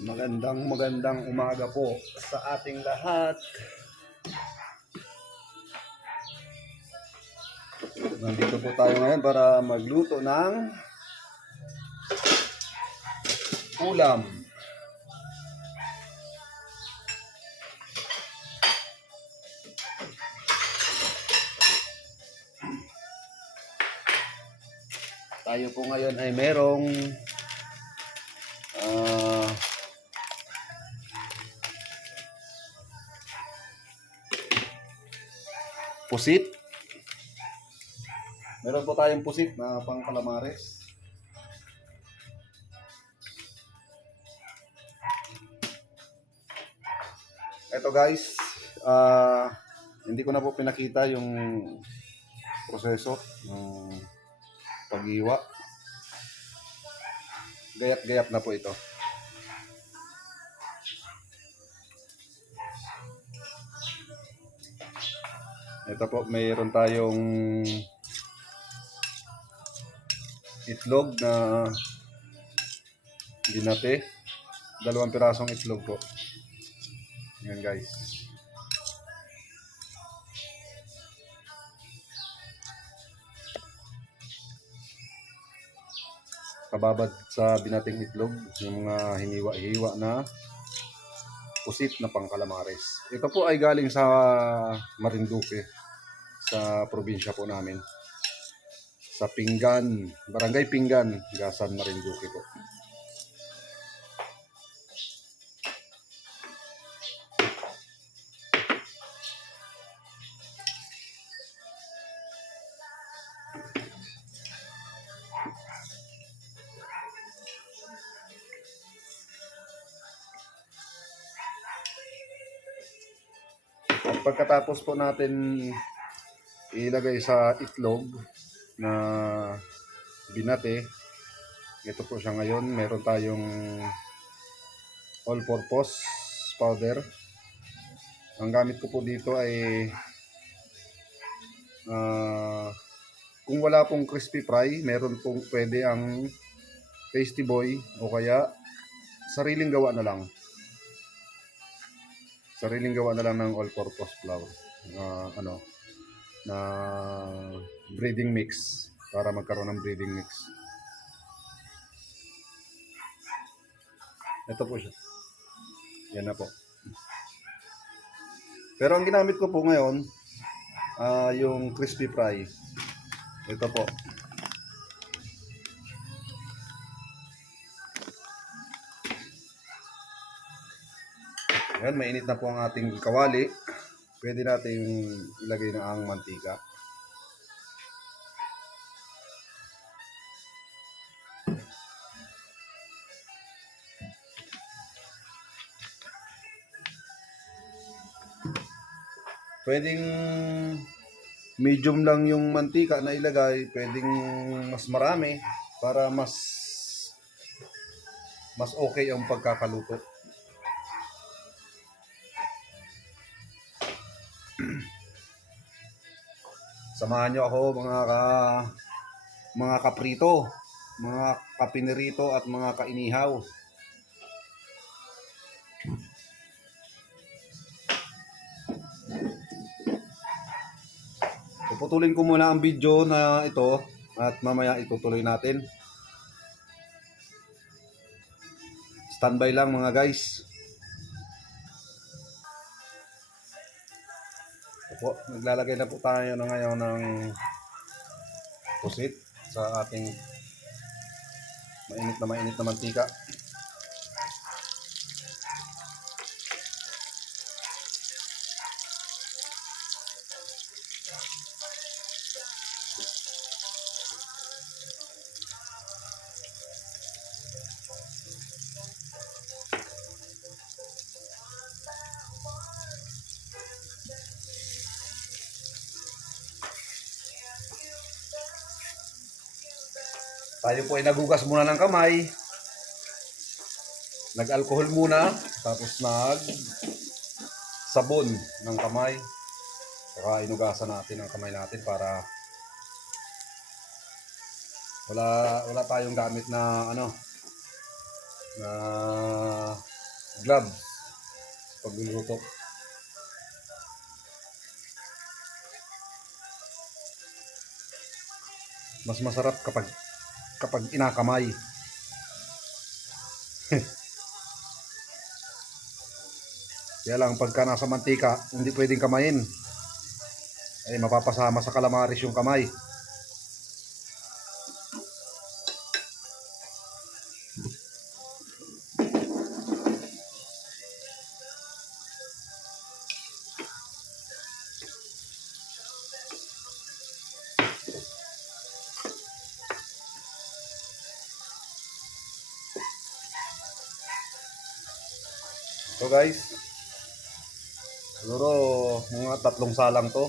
Magandang umaga po sa ating lahat. Nandito po tayo ngayon para magluto ng ulam. Tayo po ngayon ay merong pusit. Meron po tayong pusit na pang calamares. Ito guys, hindi ko na po pinakita yung proseso ng paghiwa. Gayat-gayat na po ito. Ito po, mayroon tayong itlog na binate. 2 pirasong itlog po. Yan guys. Kababad sa binating itlog, yung mga hiniwa-hiwa na pusit na pang calamares. Ito po ay galing sa Marinduque, sa probinsya po namin. Sa Pinggan, Barangay Pinggan, Gasan, Marinduque po. At pagkatapos po natin ilagay sa itlog na binate, ito po siya ngayon. Meron tayong all-purpose powder. Ang gamit ko po dito ay kung wala pong crispy fry, meron pong pwede ang Tasty Boy o kaya sariling gawa na lang. Sariling gawa na lang ng all-purpose flour. Na breading mix, para magkaroon ng breading mix. Ito po siya. Yan na po. Pero ang ginamit ko po ngayon, yung crispy fry. Ito po. Yan, mainit na po ang ating kawali. Pwede natin ilagay na ang mantika. Pwedeng medium lang yung mantika na ilagay, pwedeng mas marami para mas okay ang pagkakaluto. Samahan nyo ako mga kaprito, mga kapinirito at mga kainihaw. Puputulin ko muna ang video na ito at mamaya itutuloy natin. Standby lang mga guys. Po, naglalagay na po tayo na ngayon ng pusit sa ating mainit na mantika. Tayo po ay nagugas muna ng kamay. Nag-alcohol muna, tapos sabon ng kamay. Saka inugasan natin ang kamay natin para wala tayong gamit na na gloves pagluluto. Mas masarap kapag inakamay. Kaya lang pagka nasa mantika, hindi pwedeng kamayin. Ay mapapasama sa calamares yung kamay. So guys, siguro mga 3 salang to.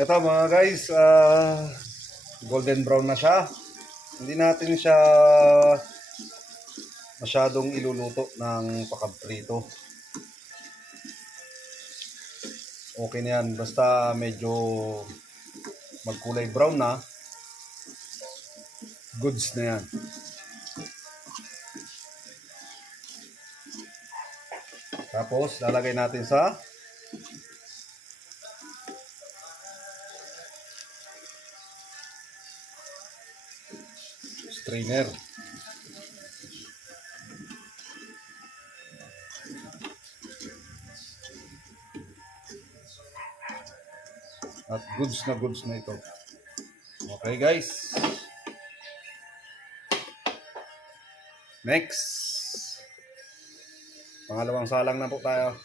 Ito mga guys, golden brown na siya. Hindi natin siya masyadong iluluto ng pakaprito. Okay na yan, basta medyo magkulay brown na, goods na yan. Tapos lalagay natin sa strainer. At goods na ito. Okay guys. Next. Pangalawang salang na po tayo.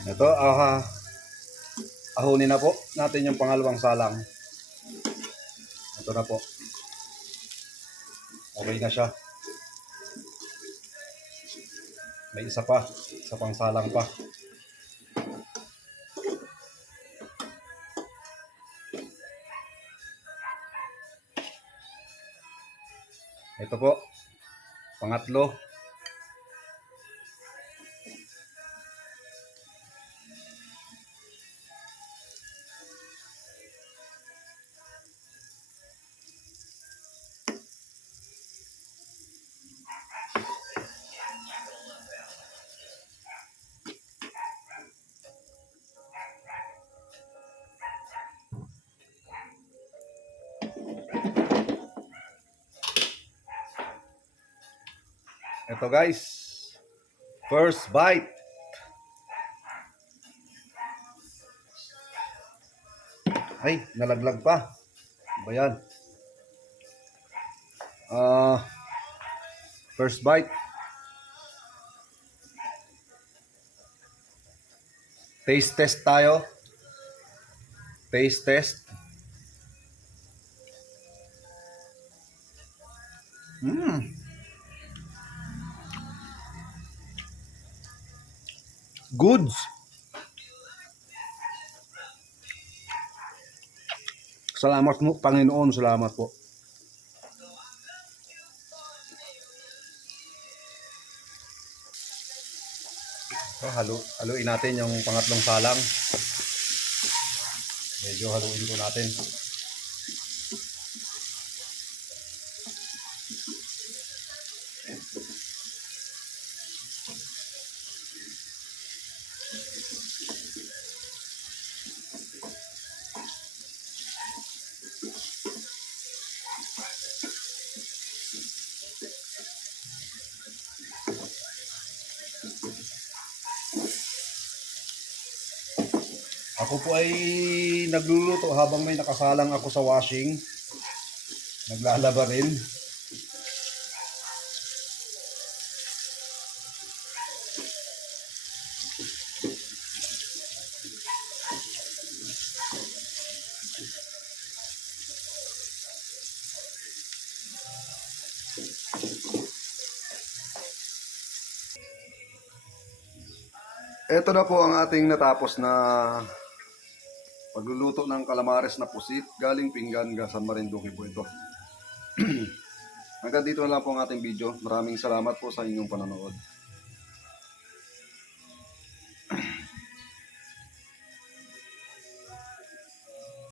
Ito, ahunin na po natin yung pangalawang salang. Ito na po. Okay na siya. May isa pang salang pa. Ito po, pangatlo. Ito guys, first bite. Ay, nalaglag pa. Ba yan? First bite. Taste test tayo. Taste test. Goods. Salamat mo, Panginoon. Salamat po. So, haluin natin yung pangatlong salang. Medyo haluin ko natin. Ako po ay nagluluto habang may nakasalang ako sa washing. Naglalaba rin. Ito na po ang ating natapos na pagluluto ng calamares na pusit. Galing Pinganga, San Marinduque po ito. Hanggang dito na lang po ang ating video. Maraming salamat po sa inyong panonood.